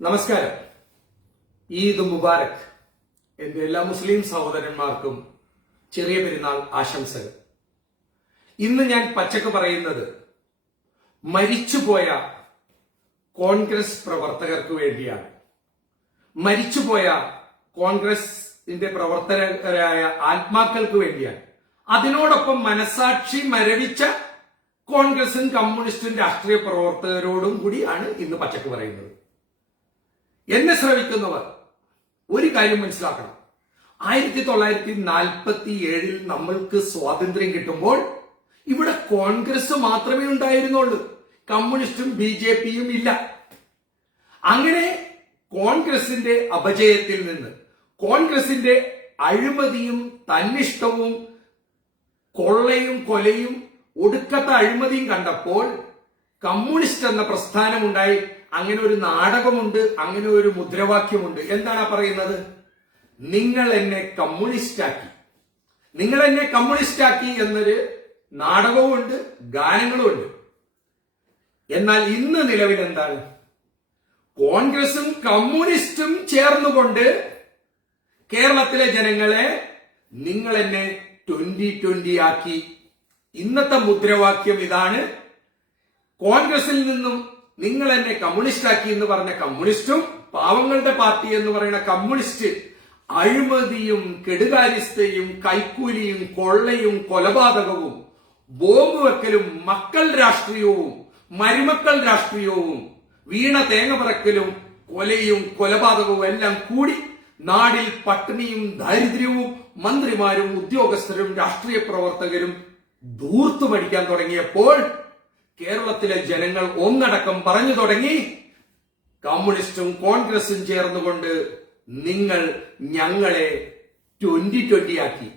നമസ്കാരം. ഈദ് മുബാരക് എന്റെ എല്ലാ മുസ്ലിം സഹോദരന്മാർക്കും ചെറിയ പെരുന്നാൾ ആശംസകൾ. ഇന്ന് ഞാൻ പച്ചക്ക് പറയുന്നത് മരിച്ചുപോയ കോൺഗ്രസ് പ്രവർത്തകർക്ക് വേണ്ടിയാണ്. മരിച്ചുപോയ കോൺഗ്രസിന്റെ പ്രവർത്തകരായ ആത്മാക്കൾക്ക് വേണ്ടിയാണ്. അതിനോടൊപ്പം മനസാക്ഷി മരവിച്ച കോൺഗ്രസും കമ്മ്യൂണിസ്റ്റും രാഷ്ട്രീയ പ്രവർത്തകരോടും കൂടിയാണ് ഇന്ന് പച്ചക്ക് പറയുന്നത്. എന്നെ ശ്രമിക്കുന്നവർ ഒരു കാര്യം മനസ്സിലാക്കണം. ആയിരത്തി തൊള്ളായിരത്തി നാൽപ്പത്തി ഏഴിൽ നമ്മൾക്ക് സ്വാതന്ത്ര്യം കിട്ടുമ്പോൾ ഇവിടെ കോൺഗ്രസ് മാത്രമേ ഉണ്ടായിരുന്നുള്ളൂ. കമ്മ്യൂണിസ്റ്റും ബി ജെ പിയും ഇല്ല. അങ്ങനെ കോൺഗ്രസിന്റെ അപജയത്തിൽ നിന്ന് കോൺഗ്രസിന്റെ അഴിമതിയും തന്നിഷ്ടവും കൊള്ളയും കൊലയും ഒടുക്കത്തെ അഴിമതിയും കണ്ടപ്പോൾ കമ്മ്യൂണിസ്റ്റ് എന്ന പ്രസ്ഥാനം ഉണ്ടായി. അങ്ങനെ ഒരു നാടകമുണ്ട് അങ്ങനെ ഒരു മുദ്രാവാക്യമുണ്ട്. എന്താണ് പറയുന്നത്? നിങ്ങൾ എന്നെ കമ്മ്യൂണിസ്റ്റാക്കി. നിങ്ങൾ എന്നെ കമ്മ്യൂണിസ്റ്റാക്കി എന്നൊരു നാടകവുമുണ്ട് ഗാനങ്ങളുമുണ്ട് എന്നാൽ ഇന്ന് നിലവിൽ എന്താണ്? കോൺഗ്രസും കമ്മ്യൂണിസ്റ്റും ചേർന്നുകൊണ്ട് കേരളത്തിലെ ജനങ്ങളെ നിങ്ങൾ എന്നെ ട്വന്റി ട്വന്റി ആക്കി. ഇന്നത്തെ മുദ്രാവാക്യം ഇതാണ്. കോൺഗ്രസിൽ നിന്നും നിങ്ങൾ എന്നെ കമ്മ്യൂണിസ്റ്റ് ആക്കി എന്ന് പറഞ്ഞ കമ്മ്യൂണിസ്റ്റും പാവങ്ങളുടെ പാർട്ടി എന്ന് പറയുന്ന കമ്മ്യൂണിസ്റ്റ് അഴിമതിയും കെടുകാര്യസ്ഥയും കൈക്കൂലിയും കൊള്ളയും കൊലപാതകവും ബോംബ് വെക്കലും മക്കൾ രാഷ്ട്രീയവും മരുമക്കൾ രാഷ്ട്രീയവും വീണ തേങ്ങ പറക്കലും കൊലയും കൊലപാതകവും എല്ലാം കൂടി നാടിൽ പട്ടിണിയും ദാരിദ്ര്യവും മന്ത്രിമാരും ഉദ്യോഗസ്ഥരും രാഷ്ട്രീയ പ്രവർത്തകരും ധൂർത്തു പഠിക്കാൻ തുടങ്ങിയപ്പോൾ കേരളത്തിലെ ജനങ്ങൾ ഒന്നടക്കം പറഞ്ഞു തുടങ്ങി. കമ്മ്യൂണിസ്റ്റും കോൺഗ്രസും ചേർന്നുകൊണ്ട് നിങ്ങൾ ഞങ്ങളെ ട്വന്റി ട്വന്റി ആക്കി.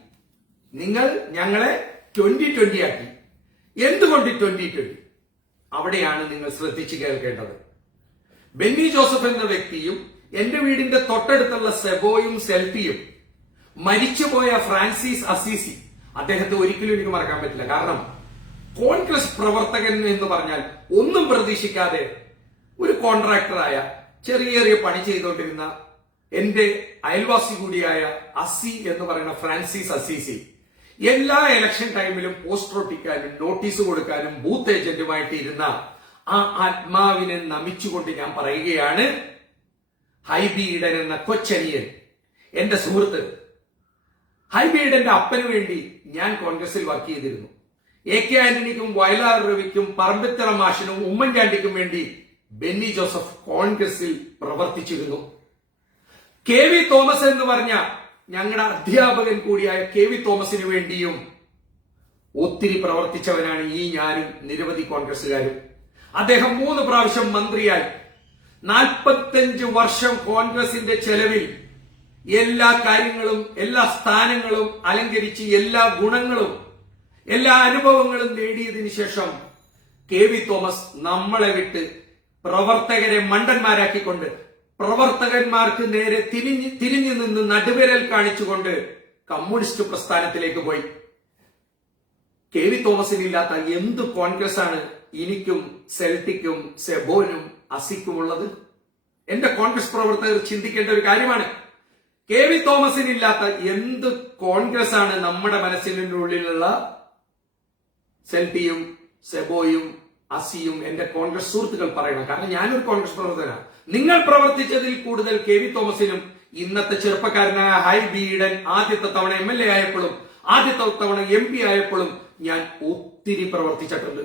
നിങ്ങൾ ഞങ്ങളെ ട്വന്റി ട്വന്റി ആക്കി. എന്തുകൊണ്ട് ട്വന്റി ട്വന്റി? അവിടെയാണ് നിങ്ങൾ ശ്രദ്ധിച്ചു കേൾക്കേണ്ടത്. ബെന്നി ജോസഫ് എന്ന വ്യക്തിയും എന്റെ വീടിന്റെ തൊട്ടടുത്തുള്ള സെബോയും സെൽഫിയും മരിച്ചുപോയ ഫ്രാൻസിസ് അസീസി. അദ്ദേഹത്തെ ഒരിക്കലും എനിക്ക് മറക്കാൻ പറ്റില്ല. കാരണം കോൺഗ്രസ് പ്രവർത്തകൻ എന്ന് പറഞ്ഞാൽ ഒന്നും പ്രതീക്ഷിക്കാതെ ഒരു കോൺട്രാക്ടറായ ചെറിയ ചെറിയ പണി ചെയ്തുകൊണ്ടിരുന്ന എന്റെ അയൽവാസി കൂടിയായ അസി എന്ന് പറയുന്ന ഫ്രാൻസിസ് അസീസി എല്ലാ ഇലക്ഷൻ ടൈമിലും പോസ്റ്റർ ഒട്ടിക്കാനും നോട്ടീസ് കൊടുക്കാനും ബൂത്ത് ഏജന്റുമായിട്ട് ഇരുന്ന ആ ആത്മാവിനെ നമിച്ചുകൊണ്ട് ഞാൻ പറയുകയാണ് ഹൈബി ഈഡൻ എന്ന കൊച്ചനിയൻ എന്റെ സുഹൃത്ത് ഹൈബി ഈഡന്റെ അപ്പന് വേണ്ടി ഞാൻ കോൺഗ്രസിൽ വർക്ക് ചെയ്തിരുന്നു. എ കെ ആന്റണിക്കും വയലാർ രവിക്കും പറമ്പിത്തറ മാഷിനും ഉമ്മൻചാണ്ടിക്കും വേണ്ടി ബെന്നി ജോസഫ് കോൺഗ്രസിൽ പ്രവർത്തിച്ചിരുന്നു. കെ വി തോമസ് എന്ന് പറഞ്ഞ ഞങ്ങളുടെ അധ്യാപകൻ കൂടിയായ കെ വി തോമസിന് വേണ്ടിയും ഒത്തിരി പ്രവർത്തിച്ചവനാണ് ഈ ഞാനും നിരവധി കോൺഗ്രസുകാരും അദ്ദേഹം മൂന്ന് പ്രാവശ്യം മന്ത്രിയായി. നാൽപ്പത്തഞ്ച് വർഷം കോൺഗ്രസിന്റെ ചെലവിൽ എല്ലാ കാര്യങ്ങളും എല്ലാ സ്ഥാനങ്ങളും അലങ്കരിച്ച് എല്ലാ ഗുണങ്ങളും എല്ലാ അനുഭവങ്ങളും നേടിയതിന് ശേഷം കെ വി തോമസ് നമ്മളെ വിട്ട് പ്രവർത്തകരെ മണ്ടന്മാരാക്കിക്കൊണ്ട് പ്രവർത്തകന്മാർക്ക് നേരെ തിരിഞ്ഞ് തിരിഞ്ഞു നിന്ന് നടുവിരൽ കാണിച്ചുകൊണ്ട് കമ്മ്യൂണിസ്റ്റ് പ്രസ്ഥാനത്തിലേക്ക് പോയി. കെ വി തോമസിനില്ലാത്ത എന്ത് കോൺഗ്രസ് ആണ് എനിക്കും സെൽട്ടിക്കും സെബോനും അസിക്കുമുള്ളത്? എന്റെ കോൺഗ്രസ് പ്രവർത്തകർ ചിന്തിക്കേണ്ട ഒരു കാര്യമാണ്. കെ വി തോമസിനില്ലാത്ത എന്ത് കോൺഗ്രസ് ആണ് നമ്മുടെ മനസ്സിന്റെ സെൽറ്റിയും സെബോയും അസിയും എന്റെ കോൺഗ്രസ് സുഹൃത്തുക്കൾ പറയണം. കാരണം ഞാനൊരു കോൺഗ്രസ് പ്രവർത്തകനാണ് നിങ്ങൾ പ്രവർത്തിച്ചതിൽ കൂടുതൽ കെ വി തോമസിനും ഇന്നത്തെ ചെറുപ്പക്കാരനായ ഹൈ ബീഡൻ ആദ്യത്തെ തവണ എം എൽ എ ആയപ്പോഴും ആദ്യത്തെ തവണ എം പി ആയപ്പോഴും ഞാൻ ഒത്തിരി പ്രവർത്തിച്ചിട്ടുണ്ട്.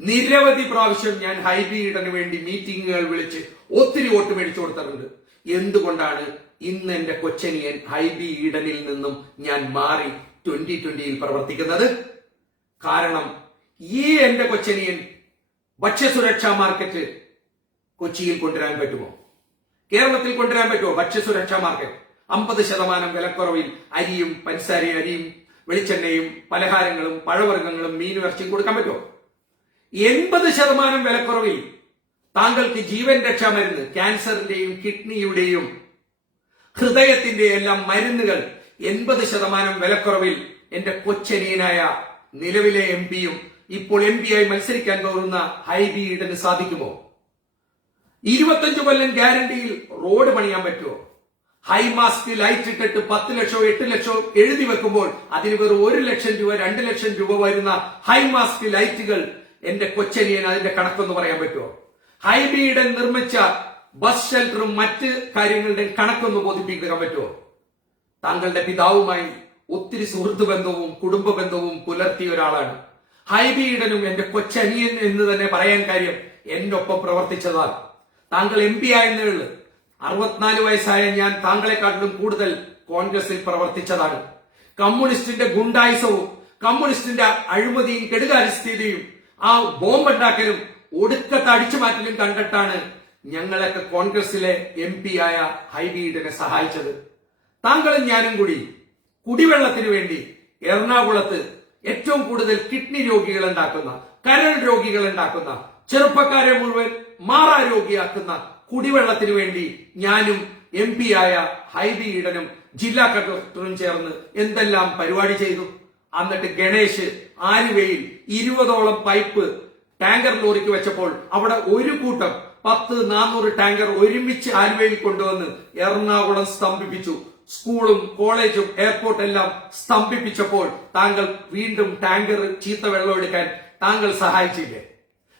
നിരവധി പ്രാവശ്യം ഞാൻ ഹൈബി ഈഡന് വേണ്ടി മീറ്റിംഗുകൾ വിളിച്ച് ഒത്തിരി വോട്ട് മേടിച്ചു കൊടുത്തിട്ടുണ്ട്. എന്തുകൊണ്ടാണ് ഇന്ന് എന്റെ കൊച്ചനിയൻ ഹൈബി ഈഡനിൽ നിന്നും ഞാൻ മാറി ട്വന്റി ട്വന്റിയിൽ പ്രവർത്തിക്കുന്നത്? കാരണം ഈ എന്റെ കൊച്ചനിയൻ ഭക്ഷ്യസുരക്ഷാ മാർക്കറ്റ് കൊച്ചിയിൽ കൊണ്ടുവരാൻ പറ്റുമോ? കേരളത്തിൽ കൊണ്ടുവരാൻ പറ്റുമോ ഭക്ഷ്യസുരക്ഷാ മാർക്കറ്റ്? അമ്പത് ശതമാനം വിലക്കുറവിൽ അരിയും പഞ്ചസാര അരിയും വെളിച്ചെണ്ണയും പലഹാരങ്ങളും പഴവർഗങ്ങളും മീൻ ഇറച്ചിയും കൊടുക്കാൻ പറ്റുമോ? എൺപത് ശതമാനം വിലക്കുറവിൽ താങ്കൾക്ക് ജീവൻ രക്ഷാ മരുന്ന് ക്യാൻസറിന്റെയും കിഡ്നിയുടെയും ഹൃദയത്തിന്റെ എല്ലാം മരുന്നുകൾ എൺപത് ശതമാനം വിലക്കുറവിൽ എന്റെ കൊച്ചനിയനായ നിലവിലെ എം പിയും ഇപ്പോൾ എം പി ആയി മത്സരിക്കാൻ പോകുന്ന ഹൈബി ഈഡന് സാധിക്കുമോ? ഇരുപത്തഞ്ച് കൊല്ലം ഗ്യാരണ്ടിയിൽ റോഡ് പണിയാൻ പറ്റുമോ? ഹൈ മാസ്ക് ലൈറ്റ് ഇട്ടിട്ട് പത്ത് ലക്ഷോ എട്ട് ലക്ഷോ എഴുതി വെക്കുമ്പോൾ അതിന് വെറും ഒരു ലക്ഷം രൂപ രണ്ട് ലക്ഷം രൂപ വരുന്ന ഹൈ മാസ്ക് ലൈറ്റുകൾ എന്റെ കൊച്ചനിയൻ അതിന്റെ കണക്കൊന്ന് പറയാൻ പറ്റുമോ? ഹൈബിയുടെ നിർമ്മിച്ച ബസ് ഷെൽട്ടറും മറ്റ് കാര്യങ്ങളുടെ കണക്കൊന്ന് ബോധിപ്പിക്കാൻ പറ്റുമോ? താങ്കളുടെ പിതാവുമായി ഒത്തിരി സുഹൃത്ത് ബന്ധവും കുടുംബ ബന്ധവും പുലർത്തിയ ഒരാളാണ്. ഹൈബിയുടനും എന്റെ കൊച്ചനിയൻ എന്ന് തന്നെ പറയാൻ കാര്യം എന്റെ ഒപ്പം പ്രവർത്തിച്ചതാണ് താങ്കൾ എം പി ആയെന്നേ അറുപത്തിനാല് വയസ്സായ ഞാൻ താങ്കളെക്കാട്ടിലും കൂടുതൽ കോൺഗ്രസിൽ പ്രവർത്തിച്ചതാണ്. കമ്മ്യൂണിസ്റ്റിന്റെ ഗുണ്ടായുസവും കമ്മ്യൂണിസ്റ്റിന്റെ അഴിമതിയും കെടുകാരിസ്ഥിതിയും ആ ബോംബുണ്ടാക്കലും ഒടുക്കത്തെ അടിച്ചുമാറ്റലും കണ്ടിട്ടാണ് ഞങ്ങളൊക്കെ കോൺഗ്രസിലെ എം പി ആയ ഹൈബീഡിനെ സഹായിച്ചത്. താങ്കളും ഞാനും കൂടി കുടിവെള്ളത്തിനു വേണ്ടി എറണാകുളത്ത് ഏറ്റവും കൂടുതൽ കിഡ്നി രോഗികൾ ഉണ്ടാക്കുന്ന കരൾ രോഗികൾ ഉണ്ടാക്കുന്ന ചെറുപ്പക്കാരെ മുഴുവൻ മാറാ രോഗിയാക്കുന്ന കുടിവെള്ളത്തിന് വേണ്ടി ഞാനും എം പി ആയ ഹൈബി ഈഡനും ജില്ലാ കളക്ടറും ചേർന്ന് എന്തെല്ലാം പരിപാടി ചെയ്തു. എന്നിട്ട് ഗണേഷ് ആലുവയിൽ ഇരുപതോളം പൈപ്പ് ടാങ്കർ ലോറിക്ക് വെച്ചപ്പോൾ അവിടെ ഒരു കൂട്ടം പത്ത് നാനൂറ് ടാങ്കർ ഒരുമിച്ച് ആലുവയിൽ കൊണ്ടുവന്ന് എറണാകുളം സ്തംഭിപ്പിച്ചു. സ്കൂളും കോളേജും എയർപോർട്ട് എല്ലാം സ്തംഭിപ്പിച്ചപ്പോൾ താങ്കൾ വീണ്ടും ടാങ്കർ ചീത്ത വെള്ളം എടുക്കാൻ താങ്കൾ സഹായിച്ചില്ലേ?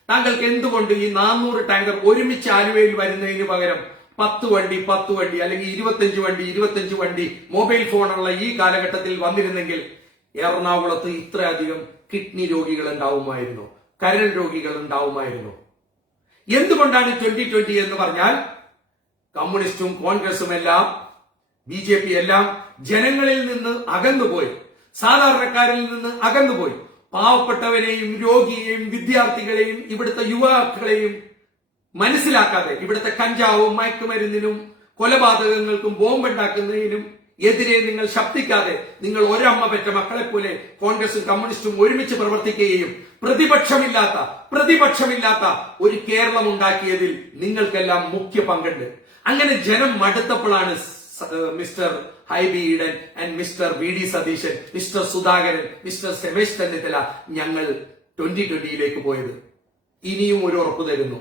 താങ്കൾക്ക് എന്തുകൊണ്ട് ഈ നാനൂറ് ടാങ്കർ ഒരുമിച്ച് ആലുവയിൽ വരുന്നതിന് പകരം പത്ത് വണ്ടി പത്ത് വണ്ടി അല്ലെങ്കിൽ ഇരുപത്തഞ്ച് വണ്ടി ഇരുപത്തഞ്ച് വണ്ടി മൊബൈൽ ഫോണുള്ള ഈ കാലഘട്ടത്തിൽ വന്നിരുന്നെങ്കിൽ എറണാകുളത്ത് ഇത്രയധികം കിഡ്നി രോഗികൾ ഉണ്ടാവുമായിരുന്നു കരൾ രോഗികൾ ഉണ്ടാവുമായിരുന്നു. എന്തുകൊണ്ടാണ് ട്വന്റി ട്വന്റി എന്ന് പറഞ്ഞാൽ കമ്മ്യൂണിസ്റ്റും കോൺഗ്രസും എല്ലാം ബി ജെ പി എല്ലാം ജനങ്ങളിൽ നിന്ന് അകന്നുപോയി. സാധാരണക്കാരിൽ നിന്ന് അകന്നുപോയി. പാവപ്പെട്ടവരെയും രോഗിയെയും വിദ്യാർത്ഥികളെയും ഇവിടുത്തെ യുവാക്കളെയും മനസ്സിലാക്കാതെ ഇവിടുത്തെ കഞ്ചാവും മയക്കുമരുന്നിനും കൊലപാതകങ്ങൾക്കും ബോംബുണ്ടാക്കുന്നതിനും എതിരെ നിങ്ങൾ ശബ്ദിക്കാതെ നിങ്ങൾ ഒരമ്മ പെറ്റ മക്കളെ പോലെ കോൺഗ്രസും കമ്മ്യൂണിസ്റ്റും ഒരുമിച്ച് പ്രവർത്തിക്കുകയും പ്രതിപക്ഷമില്ലാത്ത പ്രതിപക്ഷമില്ലാത്ത ഒരു കേരളം ഉണ്ടാക്കിയതിൽ നിങ്ങൾക്കെല്ലാം മുഖ്യ പങ്കുണ്ട്. അങ്ങനെ ജനം മടുത്തപ്പോഴാണ് mister Hibi Eden and mister V D Satheesan mister Sudhakaran mister Ramesh Chennithala ഞങ്ങൾ ട്വന്റി ട്വന്റിയിലേക്ക് പോയത്. ഇനിയും ഒരു ഉറപ്പ് തരുന്നു.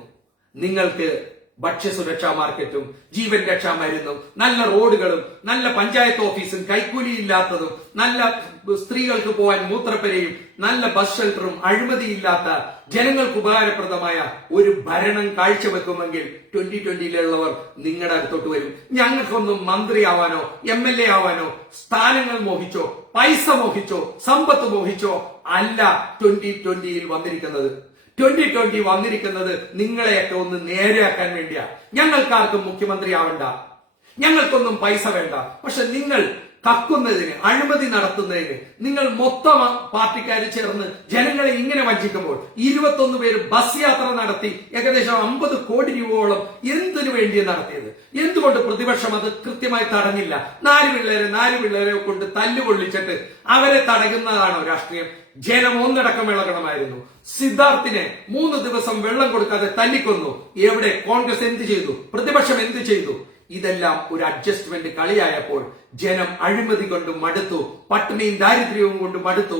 നിങ്ങൾക്ക് ഭക്ഷ്യസുരക്ഷാ മാർക്കറ്റും ജീവൻ രക്ഷാ മരുന്നും നല്ല റോഡുകളും നല്ല പഞ്ചായത്ത് ഓഫീസും കൈക്കൂലിയില്ലാത്തതും നല്ല സ്ത്രീകൾക്ക് പോകാൻ മൂത്രപ്പരയും നല്ല ബസ് ഷെൽട്ടറും അഴിമതിയില്ലാത്ത ജനങ്ങൾക്ക് ഉപകാരപ്രദമായ ഒരു ഭരണം കാഴ്ചവെക്കുമെങ്കിൽ ട്വന്റി ട്വന്റിയിലുള്ളവർ നിങ്ങളുടെ അടുത്തോട്ട് വരും. ഞങ്ങൾക്കൊന്നും മന്ത്രിയാവാനോ എം എൽ എ ആവാനോ സ്ഥാനങ്ങൾ മോഹിച്ചോ പൈസ മോഹിച്ചോ സമ്പത്ത് മോഹിച്ചോ അല്ല ട്വന്റി ട്വന്റിയിൽ വന്നിരിക്കുന്നത്. ട്വന്റി ട്വന്റി വന്നിരിക്കുന്നത് നിങ്ങളെയൊക്കെ ഒന്ന് നേരെയാക്കാൻ വേണ്ടിയാ. ഞങ്ങൾക്കാർക്കും മുഖ്യമന്ത്രി ആവണ്ട ഞങ്ങൾക്കൊന്നും പൈസ വേണ്ട. പക്ഷെ നിങ്ങൾ കക്കുന്നതിന് അഴിമതി നടത്തുന്നതിന് നിങ്ങൾ മൊത്തം പാർട്ടിക്കാർ ചേർന്ന് ജനങ്ങളെ ഇങ്ങനെ വഞ്ചിക്കുമ്പോൾ ഇരുപത്തൊന്ന് പേര് ബസ് യാത്ര നടത്തി ഏകദേശം അമ്പത് കോടി രൂപയോളം എന്തിനു വേണ്ടി നടത്തിയത്? എന്തുകൊണ്ട് പ്രതിപക്ഷം അത് കൃത്യമായി തടഞ്ഞില്ല? നാല് പിള്ളേരെ നാല് പിള്ളേരെ കൊണ്ട് തല്ലുകൊള്ളിച്ചിട്ട് അവരെ തടയുന്നതാണോ രാഷ്ട്രീയം? ജനം ഒന്നടക്കം വിളകണമായിരുന്നു. സിദ്ധാർത്ഥിനെ മൂന്ന് ദിവസം വെള്ളം കൊടുക്കാതെ തല്ലിക്കൊന്നു. എവിടെ? കോൺഗ്രസ് എന്ത് ചെയ്തു? പ്രതിപക്ഷം എന്ത് ചെയ്തു? ഇതെല്ലാം ഒരു അഡ്ജസ്റ്റ്മെന്റ് കളിയായപ്പോൾ ജനം അഴിമതി കൊണ്ട് മടുത്തു പട്ടിണിയും ദാരിദ്ര്യവും കൊണ്ട് മടുത്തു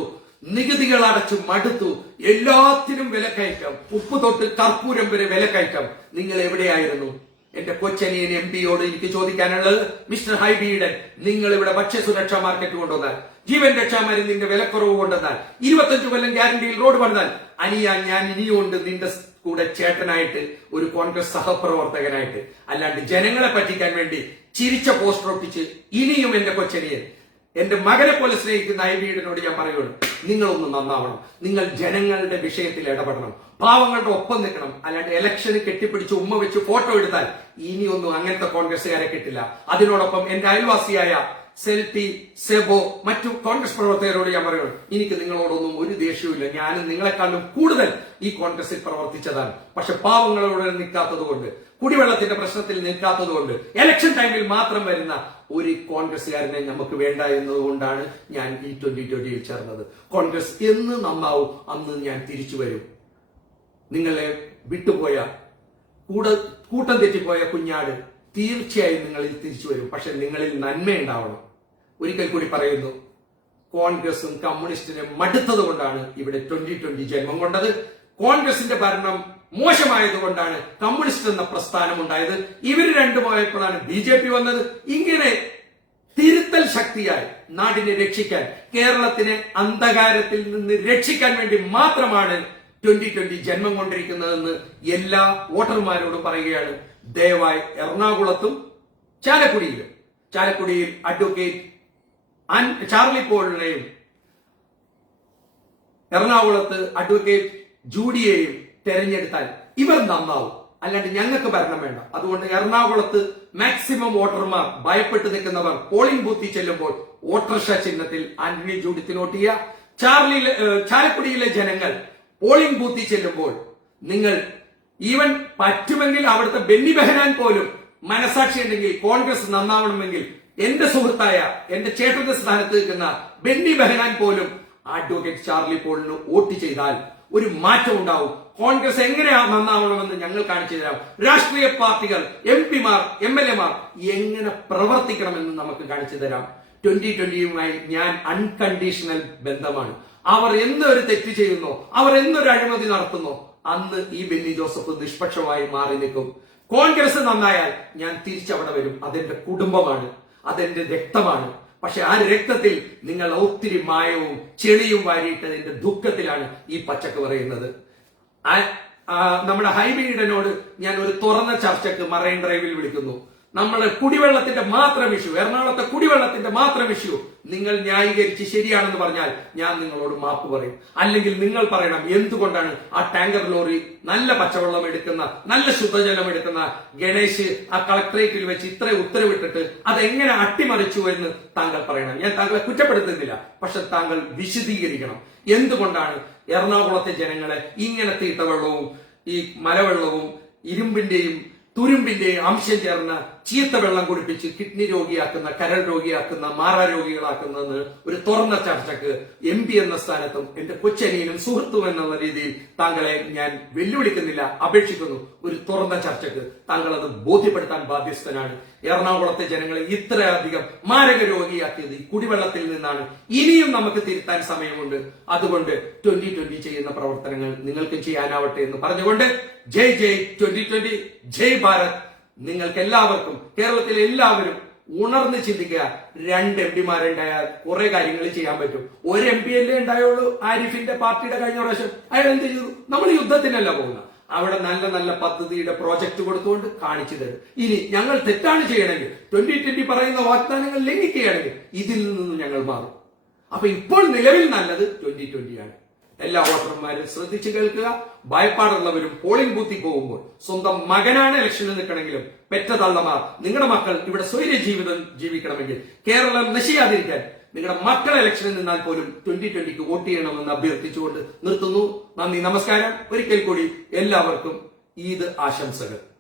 നികുതികൾ അടച്ചു മടുത്തു. എല്ലാത്തിനും വിലക്കയറ്റം. ഉപ്പ് തൊട്ട് കർപ്പൂരം വരെ വിലക്കയറ്റം. നിങ്ങൾ എവിടെയായിരുന്നു? എന്റെ കൊച്ചനിയൻ എം പിയോട് എനിക്ക് ചോദിക്കാനുള്ളത് മിസ്റ്റർ ഹൈബീഡൻ നിങ്ങൾ ഇവിടെ ഭക്ഷ്യസുരക്ഷാ മാർക്കറ്റ് കൊണ്ടുവന്നാൽ ജീവൻ രക്ഷാ മരുന്നിന്റെ വിലക്കുറവ് കൊണ്ടുവന്നാൽ ഇരുപത്തഞ്ചു കൊല്ലം ഗ്യാരണ്ടിയിൽ റോഡ് പണിതാൽ അനിയ ഞാൻ ഇനിയുണ്ട് നിന്റെ കൂടെ ചേട്ടനായിട്ട് ഒരു കോൺഗ്രസ് സഹപ്രവർത്തകനായിട്ട് അല്ലാണ്ട് ജനങ്ങളെ പറ്റിക്കാൻ വേണ്ടി ചിരിച്ച പോസ്റ്റർ ഒട്ടിച്ച് ഇനിയും എന്റെ കൊച്ചനിയൻ എന്റെ മകനെ പോലെ സ്നേഹിക്കുന്ന ഐ വീടിനോട് ഞാൻ പറയുകയാണ് നിങ്ങളൊന്ന് നന്നാവണം. നിങ്ങൾ ജനങ്ങളുടെ വിഷയത്തിൽ ഇടപെടണം. പാവങ്ങളുടെ ഒപ്പം നിൽക്കണം. അല്ലാണ്ട് ഇലക്ഷന് കെട്ടിപ്പിടിച്ച് ഉമ്മ വെച്ച് ഫോട്ടോ എടുത്താൽ ഇനിയൊന്നും അങ്ങനത്തെ കോൺഗ്രസ്സുകാരെ കിട്ടില്ല. അതിനോടൊപ്പം എന്റെ അയൽവാസിയായ സെൽറ്റി സെബോ മറ്റു കോൺഗ്രസ് പ്രവർത്തകരോട് ഞാൻ പറയുന്നത് എനിക്ക് നിങ്ങളോടൊന്നും ഒരു ദേഷ്യവുമില്ല. ഞാനും നിങ്ങളെക്കാളും കൂടുതൽ ഈ കോൺഗ്രസിൽ പ്രവർത്തിച്ചതാണ്. പക്ഷെ പാവങ്ങളോട് നിൽക്കാത്തത് കൊണ്ട് കുടിവെള്ളത്തിന്റെ പ്രശ്നത്തിൽ നിൽക്കാത്തത് കൊണ്ട് എലക്ഷൻ ടൈമിൽ മാത്രം വരുന്ന ഒരു കോൺഗ്രസ്സുകാരനെ നമുക്ക് വേണ്ട എന്നതുകൊണ്ടാണ് ഞാൻ ഈ ട്വന്റി ട്വന്റിയിൽ ചേർന്നത്. കോൺഗ്രസ് എന്ന് നന്നാവും അന്ന് ഞാൻ തിരിച്ചു വരും. നിങ്ങളെ വിട്ടുപോയ കൂട കൂട്ടം തെറ്റിപ്പോയ കുഞ്ഞാട് തീർച്ചയായും നിങ്ങളിൽ തിരിച്ചു വരും. പക്ഷെ നിങ്ങളിൽ നന്മയുണ്ടാവണം. ഒരിക്കൽ കൂടി പറയുന്നു കോൺഗ്രസും കമ്മ്യൂണിസ്റ്റിനെ മടുത്തത് കൊണ്ടാണ് ഇവിടെ ട്വന്റി ട്വന്റി ജന്മം കൊണ്ടത്. കോൺഗ്രസിന്റെ ഭരണം മോശമായതുകൊണ്ടാണ് കമ്മ്യൂണിസ്റ്റ് എന്ന പ്രസ്ഥാനം ഉണ്ടായത്. ഇവർ രണ്ടു പോയപ്പോഴാണ് ബി ജെ പി വന്നത്. ഇങ്ങനെ തിരുത്തൽ ശക്തിയായി നാടിനെ രക്ഷിക്കാൻ കേരളത്തിനെ അന്ധകാരത്തിൽ നിന്ന് രക്ഷിക്കാൻ വേണ്ടി മാത്രമാണ് ട്വന്റി ട്വന്റി ജന്മം കൊണ്ടിരിക്കുന്നതെന്ന് എല്ലാ വോട്ടർമാരോടും പറയുകയാണ്. ദയവായി എറണാകുളത്തും ചാലക്കുടിയിലും. ചാലക്കുടിയിൽ അഡ്വക്കേറ്റ് ചാർലി പോളിനെയും എറണാകുളത്ത് അഡ്വക്കേറ്റ് ജൂഡിയെയും തെരഞ്ഞെടുത്താൽ ഇവർ നന്നാവും. അല്ലാണ്ട് ഞങ്ങൾക്ക് ഭരണം വേണ്ട. അതുകൊണ്ട് എറണാകുളത്ത് മാക്സിമം വോട്ടർമാർ ഭയപ്പെട്ട് നിൽക്കുന്നവർ പോളിംഗ് ബൂത്തിൽ ചെല്ലുമ്പോൾ വോട്ടർഷ ചിഹ്നത്തിൽ ആന്റണി ജൂഡിത്തിന് വോട്ട് ചെയ്യുക. ചാർലിയിലെ ചാലക്കുടിയിലെ ജനങ്ങൾ പോളിംഗ് ബൂത്തിൽ ചെല്ലുമ്പോൾ നിങ്ങൾ ഈവൻ പറ്റുമെങ്കിൽ അവിടുത്തെ ബെന്നി ബെഹനാൻ പോലും മനസാക്ഷി ഉണ്ടെങ്കിൽ കോൺഗ്രസ് നന്നാവണമെങ്കിൽ എന്റെ സുഹൃത്തായ എന്റെ ചേട്ടന്റെ സ്ഥാനത്ത് നിൽക്കുന്ന ബെന്നി ബെഹനാൻ പോലും അഡ്വക്കേറ്റ് ചാർലി പോളിന് വോട്ട് ചെയ്താൽ ഒരു മാറ്റം ഉണ്ടാവും. കോൺഗ്രസ് എങ്ങനെയാ നന്നാവണമെന്ന് ഞങ്ങൾ കാണിച്ചു തരാം. രാഷ്ട്രീയ പാർട്ടികൾ എം പിമാർ എം എൽ എമാർ എങ്ങനെ പ്രവർത്തിക്കണമെന്ന് നമുക്ക് കാണിച്ചു തരാം. ട്വന്റി ട്വന്റിയുമായി ഞാൻ അൺകണ്ടീഷണൽ ബന്ധമാണ്. അവർ എന്തൊരു തെറ്റ് ചെയ്യുന്നു അവർ എന്തൊരു അഴിമതി നടത്തുന്നോ അന്ന് ഈ ബെന്നി ജോസഫ് നിഷ്പക്ഷമായി മാറി നിൽക്കും. കോൺഗ്രസ് നന്നായാൽ ഞാൻ തിരിച്ചവിടെ വരും. അതെന്റെ കുടുംബമാണ്. അതെന്റെ രക്തമാണ്. പക്ഷെ ആ രക്തത്തിൽ നിങ്ങൾ ഒത്തിരി മായവും ചെളിയും വാരിയിട്ടതിന്റെ ദുഃഖത്തിലാണ് ഈ പച്ചക്ക് പറയുന്നത്. നമ്മുടെ ഹൈബീഡനോട് ഞാൻ ഒരു തുറന്ന ചർച്ചക്ക് മറൈൻ ഡ്രൈവിൽ വിളിക്കുന്നു. നമ്മൾ കുടിവെള്ളത്തിന്റെ മാത്രം ഇഷ്യൂ എറണാകുളത്തെ കുടിവെള്ളത്തിന്റെ മാത്രം ഇഷ്യൂ നിങ്ങൾ ന്യായീകരിച്ച് ശരിയാണെന്ന് പറഞ്ഞാൽ ഞാൻ നിങ്ങളോട് മാപ്പ് പറയും. അല്ലെങ്കിൽ നിങ്ങൾ പറയണം എന്തുകൊണ്ടാണ് ആ ടാങ്കർ ലോറി നല്ല പച്ചവെള്ളം എടുക്കുന്ന നല്ല ശുദ്ധജലം എടുക്കുന്ന ഗണേശ് ആ കളക്ടറേറ്റിൽ വെച്ച് ഇത്ര ഉത്തരവിട്ടിട്ട് അതെങ്ങനെ അട്ടിമറിച്ചു എന്ന് താങ്കൾ പറയണം. ഞാൻ താങ്കളെ കുറ്റപ്പെടുത്തുന്നില്ല പക്ഷെ താങ്കൾ വിശദീകരിക്കണം. എന്തുകൊണ്ടാണ് എറണാകുളത്തെ ജനങ്ങളെ ഇങ്ങനെ തീട്ടവെള്ളവും ഈ മലവെള്ളവും ഇരുമ്പിന്റെയും തുരുമ്പിന്റെയും അംശം ചേർന്ന ചീത്ത വെള്ളം കുടിപ്പിച്ച് കിഡ്നി രോഗിയാക്കുന്ന കരൾ രോഗിയാക്കുന്ന മാറാ രോഗികളാക്കുന്നതെന്ന് ഒരു തുറന്ന ചർച്ചക്ക് എം പി എന്ന സ്ഥാനത്തും എന്റെ കൊച്ചനിയനും സുഹൃത്തും എന്നുള്ള രീതിയിൽ താങ്കളെ ഞാൻ വെല്ലുവിളിക്കുന്നില്ല അപേക്ഷിക്കുന്നു. ഒരു തുറന്ന ചർച്ചക്ക് താങ്കൾ അത് ബോധ്യപ്പെടുത്താൻ ബാധ്യസ്ഥനാണ്. എറണാകുളത്തെ ജനങ്ങളെ ഇത്രയധികം മാരക രോഗിയാക്കിയത് ഈ കുടിവെള്ളത്തിൽ നിന്നാണ്. ഇനിയും നമുക്ക് തിരുത്താൻ സമയമുണ്ട്. അതുകൊണ്ട് ട്വന്റി ട്വന്റി ചെയ്യുന്ന പ്രവർത്തനങ്ങൾ നിങ്ങൾക്ക് ചെയ്യാനാവട്ടെ എന്ന് പറഞ്ഞുകൊണ്ട് ജയ് ജയ് ട്വന്റി ട്വന്റി ജയ് ഭാരത്. നിങ്ങൾക്ക് എല്ലാവർക്കും കേരളത്തിലെ എല്ലാവരും ഉണർന്ന് ചിന്തിക്കുക രണ്ട് എം പിമാരുണ്ടായാൽ കുറെ കാര്യങ്ങൾ ചെയ്യാൻ പറ്റും. ഒരു എം പി അല്ലേ ഉണ്ടായുള്ളൂ ആരിഫിന്റെ പാർട്ടിയുടെ കഴിഞ്ഞ പ്രാവശ്യം. അയാൾ എന്ത് ചെയ്തു? നമ്മൾ യുദ്ധത്തിനല്ല പോകുന്നത്. അവിടെ നല്ല നല്ല പദ്ധതിയുടെ പ്രോജക്റ്റ് കൊടുത്തുകൊണ്ട് കാണിച്ചു തരും. ഇനി ഞങ്ങൾ തെറ്റാണ് ചെയ്യണമെങ്കിൽ ട്വന്റി ട്വന്റി പറയുന്ന വാഗ്ദാനങ്ങൾ ലംഘിക്കുകയാണെങ്കിൽ ഇതിൽ നിന്നും ഞങ്ങൾ മാറും. അപ്പൊ ഇപ്പോൾ നിലവിൽ നല്ലത് ട്വന്റി ട്വന്റിയാണ് എല്ലാ വോട്ടർമാരും ശ്രദ്ധിച്ചു കേൾക്കുക. ഭയപ്പാടുള്ളവരും പോളിംഗ് ബൂത്തിൽ പോകുമ്പോൾ സ്വന്തം മകനാണ് ഇലക്ഷനിൽ നിൽക്കണമെങ്കിലും പെറ്റ തള്ളമാർ നിങ്ങളുടെ മക്കൾ ഇവിടെ സ്വൈര്യ ജീവിതം ജീവിക്കണമെങ്കിൽ കേരളം നശിയാതിരിക്കാൻ നിങ്ങളുടെ മക്കൾ ഇലക്ഷനിൽ നിന്നാൽ പോലും ട്വന്റി ട്വന്റിക്ക് വോട്ട് ചെയ്യണമെന്ന് അഭ്യർത്ഥിച്ചുകൊണ്ട് നിർത്തുന്നു. നന്ദി നമസ്കാരം. ഒരിക്കൽ കൂടി എല്ലാവർക്കും ഈദ് ആശംസകൾ.